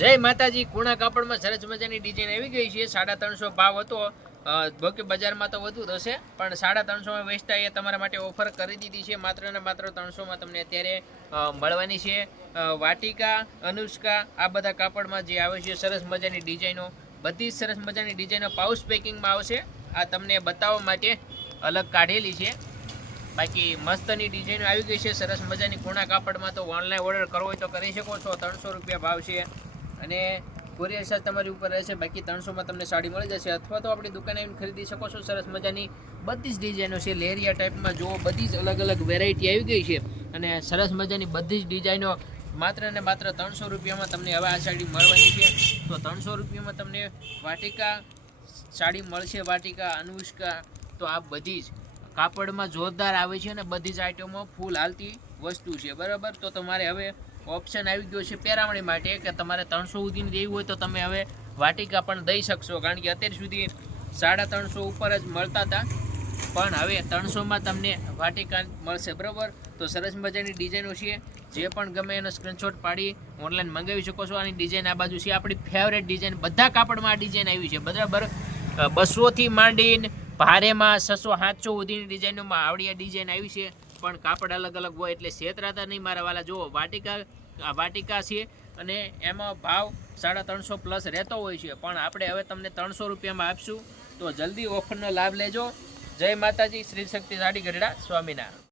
જય માતાજી। કુણા કાપડમાં સરસ મજાની ડિઝાઇન આવી ગઈ છે। 350 ભાવ હતો, બાકી બજારમાં તો વધુ થશે, પણ 350 વેચતા એ તમારા માટે ઓફર કરી દીધી છે। માત્ર ને માત્ર 300 તમને અત્યારે મળવાની છે। વાટિકા, અનુષ્કા, આ બધા કાપડમાં જે આવે છે સરસ મજાની ડિઝાઇનો, બધી સરસ મજાની ડિઝાઇનો પાઉચ પેકિંગમાં આવશે। આ તમને બતાવવા માટે અલગ કાઢેલી છે। બાકી મસ્તની ડિઝાઇનો આવી ગઈ છે સરસ મજાની કુણા કાપડમાં। તો ઓનલાઈન ઓર્ડર કરવો હોય તો કરી શકો છો। 300 રૂપિયા ભાવ છે અને કોરિયર ચાર્જ તમારી ઉપર રહેશે। બાકી 300માં તમને સાડી મળી જશે, અથવા તો આપણી દુકાને આવીને ખરીદી શકો છો। સરસ મજાની બધી જ ડિઝાઇનો છે, લેરિયા ટાઈપમાં જુઓ, બધી જ અલગ અલગ વેરાયટી આવી ગઈ છે અને સરસ મજાની બધી જ ડિઝાઇનો માત્ર ને માત્ર 300 રૂપિયામાં તમને હવે આ સાડી મળવાની છે। તો 300 રૂપિયામાં તમને વાટિકા સાડી મળશે, વાટિકા, અનુષ્કા। તો આ બધી જ કાપડમાં જોરદાર આવે છે અને બધી જ આઈટમો ફૂલ હાલતી વસ્તુ છે, બરાબર। તો તમારે હવે ઓપ્શન આવી ગયો છે પહેરામણી માટે કે તમારે 300 સુધીની દેવી હોય તો તમે હવે વાટિકા પણ દઈ શકશો, કારણ કે અત્યાર સુધી 350 ઉપર જ મળતા હતા, પણ હવે 300માં તમને વાટિકા મળશે, બરાબર। તો સરસ મજાની ડિઝાઇનો છે, જે પણ ગમે એનો સ્ક્રીનશોટ પાડી ઓનલાઈન મંગાવી શકો છો। આની ડિઝાઇન આ બાજુ છે, આપણી ફેવરેટ ડિઝાઇન, બધા કાપડમાં આ ડિઝાઇન આવી છે, બરાબર। 200 થી માંડીને ભારેમાં 600-700 સુધીની ડિઝાઇનોમાં આવડી આ ડિઝાઇન આવી છે, પણ કાપડ અલગ અલગ હોય એટલે છેતરાતા નહીં મારા વાલા। જુઓ, વાટિકા છે અને એમાં ભાવ 350 પ્લસ રહેતો હોય છે, પણ આપણે હવે તમને 300 રૂપિયામાં આપશું। તો જલ્દી ઓફરનો લાભ લેજો। જય માતાજી। શ્રી શક્તિ સાડી ગઢડા, સ્વામિનારાયણ।